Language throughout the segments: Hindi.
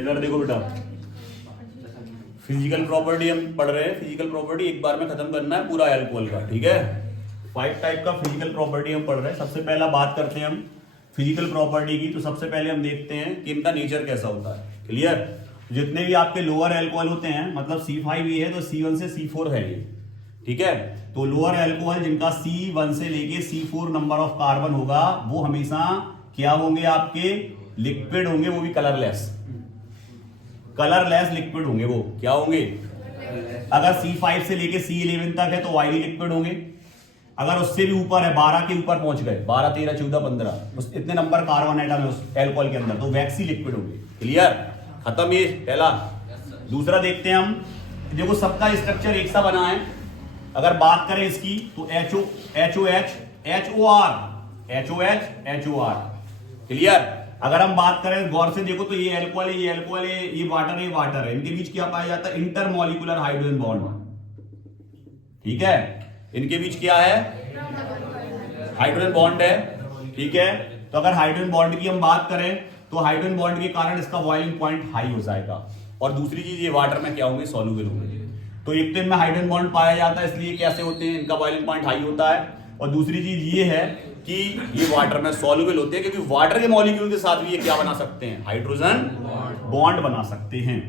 इधर देखो बेटा, फिजिकल प्रॉपर्टी हम पढ़ रहे हैं। फिजिकल प्रॉपर्टी एक बार में खत्म करना है पूरा एल्कोहल का, ठीक है। 5 टाइप का फिजिकल प्रॉपर्टी हम पढ़ रहे हैं। सबसे पहला बात करते हैं हम फिजिकल प्रॉपर्टी की। तो सबसे पहले हम देखते हैं कि इनका नेचर कैसा होता है। क्लियर। जितने भी आपके लोअर एल्कोहल होते हैं, मतलब C5 ये है तो C1 से C4 है ये, ठीक है। तो लोअर एल्कोहल जिनका C1 से लेके C4 नंबर ऑफ कार्बन होगा वो हमेशा क्या होंगे, आपके लिक्विड होंगे, वो भी कलरलेस। कलरलेस लिक्विड होंगे, वो क्या होंगे। अगर C5 से लेके C11 तक है तो ऑयली लिक्विड होंगे। अगर उससे भी ऊपर है, 12 के ऊपर पहुंच गए, 12 13 14 15 उस इतने नंबर कार्बन एटम है उस एल्कोहल के अंदर, तो वैक्सी लिक्विड होंगे। क्लियर, खत्म ये पहला। दूसरा देखते हैं हम। देखो सबका स्ट्रक्चर एक सा बना है। अगर बात करें इसकी तो HOH HOR। क्लियर। अगर हम बात करें गौर से देखो तो ये एल्कोहल है, ये एल्कोहल है, ये वाटर है, ये वाटर है। इनके बीच क्या पाया जाता है, इंटरमॉलिक्यूलर हाइड्रोजन बॉन्ड। ठीक है, इनके बीच क्या है, हाइड्रोजन बॉन्ड है। ठीक है, तो अगर हाइड्रोजन बॉन्ड की हम बात करें तो हाइड्रोजन बॉन्ड के कारण इसका बॉइलिंग पॉइंट हाई हो जाएगा। और दूसरी चीज, ये वाटर में क्या होंगे, सॉल्युबल होंगे। तो एक तो इनमें हाइड्रोजन बॉन्ड पाया जाता है, इसलिए कैसे होते हैं, इनका बॉइलिंग पॉइंट हाई होता है। और दूसरी चीज ये है कि ये वाटर में सॉल्युबल होते हैं, क्योंकि वाटर के मॉलिक्यूल के साथ भी ये क्या बना सकते हैं, हाइड्रोजन बॉन्ड बना सकते हैं।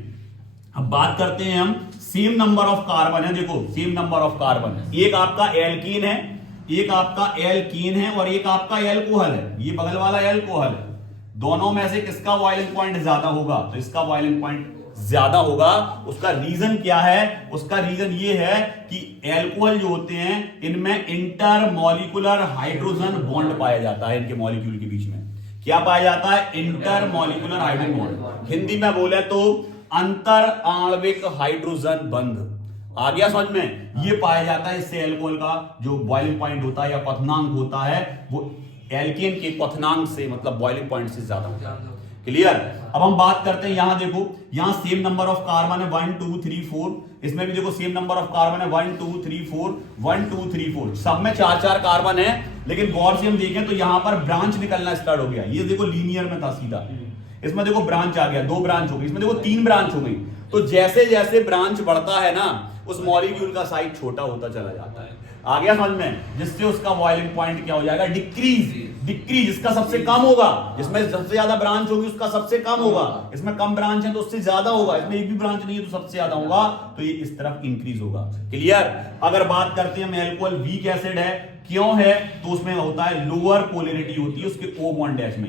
अब बात करते हैं हम, सेम नंबर ऑफ कार्बन है। देखो सेम नंबर ऑफ कार्बन, एक आपका एल्कीन है, एक आपका एल्कीन है और एक आपका एल्कोहल है। ये बगल वाला एल्कोहल है। दोनों में से किसका बॉइलिंग पॉइंट ज्यादा होगा, तो इसका बॉइलिंग पॉइंट ज्यादा होगा। उसका रीजन क्या है, उसका रीजन ये है कि एल्कोहल जो होते हैं इनमें इंटरमॉलिक्यूलर हाइड्रोजन बॉन्ड पाया जाता है। इनके मॉलिक्यूल के बीच में क्या पाया जाता है, इंटरमॉलिक्यूलर हाइड्रोजन बॉन्ड। हिंदी में बोले तो अंतर आणविक हाइड्रोजन बंध। आ गया समझ में, ये पाया जाता है। इससे एल्कोहल का जो बॉइलिंग पॉइंट होता है या क्वथनांक होता है वो एल्केन के क्वथनांक से, मतलब बॉइलिंग पॉइंट से ज्यादा होता है। क्लियर। अब हम बात करते हैं, यहां देखो, यहां सेम नंबर ऑफ कार्बन है 1 2 3 4। इसमें भी देखो सेम नंबर ऑफ कार्बन है 1 2 3 4 1 2 3 4। सब में 4 कार्बन है। लेकिन गौर से हम देखें तो यहां पर ब्रांच निकलना स्टार्ट हो गया। ये देखो लीनियर में था सीधा, इसमें देखो ब्रांच आ गया, 2 ब्रांच हो गई, इसमें देखो 3 ब्रांच हो गई। तो जैसे जैसे ब्रांच बढ़ता है ना, उस मॉलिक्यूल का साइज छोटा होता चला जाता है। आ गया समझ में, जिससे उसका बॉइलिंग पॉइंट क्या हो जाएगा, डिक्रीज। इसका सबसे कम होगा, जिसमें सबसे ज्यादा ब्रांच होगी उसका सबसे कम होगा। इसमें कम ब्रांच है तो उससे ज्यादा होगा, इसमें एक भी ब्रांच नहीं है तो सबसे ज्यादा होगा। तो ये इस तरफ इंक्रीज होगा। क्लियर। अगर बात करते हैं हम, एल्कोहल वीक एसिड है, क्यों है, तो उसमें होता है लोअर पोलैरिटी होती है उसके O बॉन्ड डैश में।